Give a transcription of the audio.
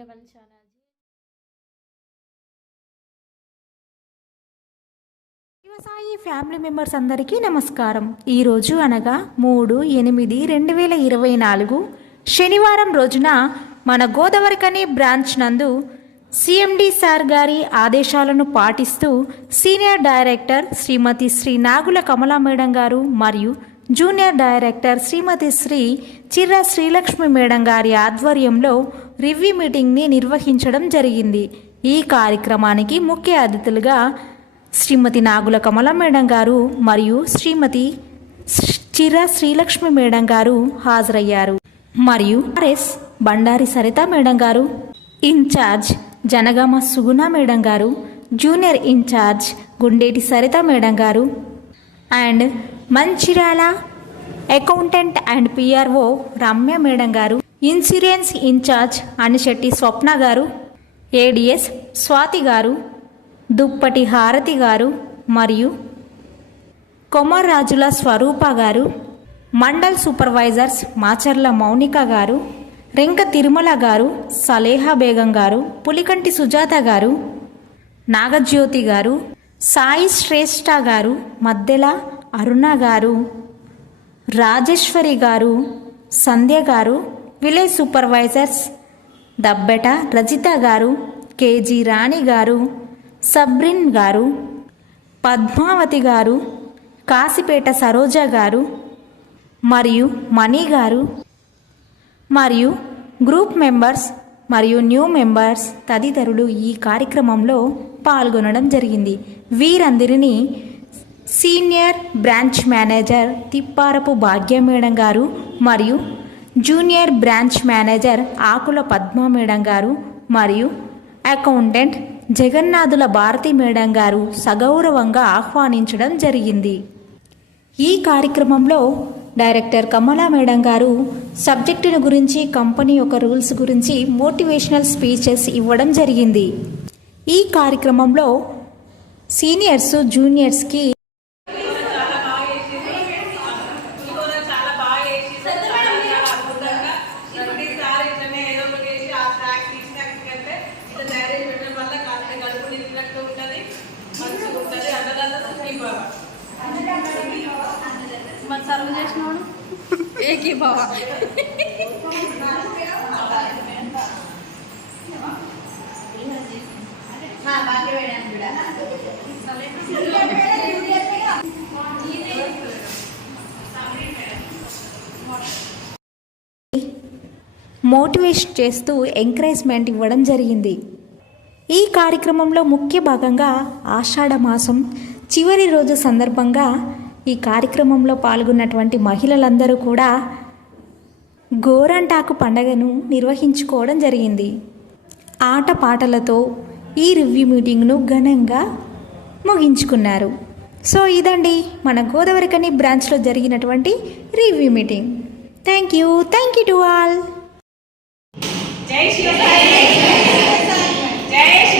Media one channel వ్యవసాయి family members అందరికీ నమస్కారం. ఈరోజు అనగా మూడు ఎనిమిది రెండు వేల ఇరవై నాలుగు శనివారం రోజున మన గోదావరికని బ్రాంచ్ నందు సిఎండి సార్ గారి ఆదేశాలను పాటిస్తూ senior director Shrimati Shri Nagula Kamala madam గారు మరియు junior director Shrimati Shri Chirra Srilakshmi madam గారి ఆధ్వర్యంలో రివ్యూ మీటింగ్ని నిర్వహించడం జరిగింది. ఈ కార్యక్రమానికి ముఖ్య అతిథులుగా శ్రీమతి నాగుల కమల మేడం గారు మరియు శ్రీమతి చిర్ర శ్రీలక్ష్మి మేడం గారు హాజరయ్యారు. మరియు R S Bandari Saritha madam గారు ఇన్ఛార్జ్ జనగామ సుగుణ మేడం గారు junior incharge Gundeti Saritha madam గారు and Mancherial accountant and P R O Ramya madam గారు ఇన్సూరెన్స్ ఇన్ఛార్జ్ అనిశెట్టి స్వప్న గారు ఏడిఎస్ స్వాతి గారు దుప్పటి హారతి గారు మరియు కొమర్రాజుల స్వరూప గారు మండల్ సూపర్వైజర్స్ మాచర్ల మౌనిక గారు రెంక తిరుమల గారు సలేహా బేగం గారు పులికంటి సుజాత గారు నాగజ్యోతి గారు సాయి శ్రేష్ఠ గారు మద్దెల అరుణ గారు రాజేశ్వరి గారు సంధ్య గారు విలేజ్ సూపర్వైజర్స్ దబ్బెట రజిత గారు కేజీ రాణి గారు సబ్రిన్ గారు పద్మావతి గారు కాసిపేట సరోజ గారు మరియు మణి గారు మరియు గ్రూప్ మెంబర్స్ మరియు న్యూ మెంబర్స్ తదితరులు ఈ కార్యక్రమంలో పాల్గొనడం జరిగింది. వీరందరినీ senior branch manager Tipparapu Bhagya madam గారు మరియు junior branch manager Akula Padma madam గారు మరియు అకౌంటెంట్ జగన్నాథుల భారతి మేడం గారు సగౌరవంగా ఆహ్వానించడం జరిగింది. ఈ కార్యక్రమంలో డైరెక్టర్ కమలా మేడం గారు సబ్జెక్టుల గురించి కంపెనీ యొక్క రూల్స్ గురించి మోటివేషనల్ స్పీచెస్ ఇవ్వడం జరిగింది. ఈ కార్యక్రమంలో సీనియర్స్ జూనియర్స్కి చేసినవాడు ఏకీ బావా మోటివేట్ చేస్తూ ఎంకరేజ్మెంట్ ఇవ్వడం జరిగింది. ఈ కార్యక్రమంలో ముఖ్య భాగంగా ఆషాఢ మాసం చివరి రోజు సందర్భంగా ఈ కార్యక్రమంలో పాల్గొన్నటువంటి మహిళలందరూ కూడా గోరంటాకు పండగను నిర్వహించుకోవడం జరిగింది. ఆటపాటలతో ఈ రివ్యూ మీటింగ్ను ఘనంగా ముగించుకున్నారు. సో ఇదండి మన గోదావరికని బ్రాంచ్లో జరిగినటువంటి review meeting. Thank you thank you to all. జై శ్రీ జై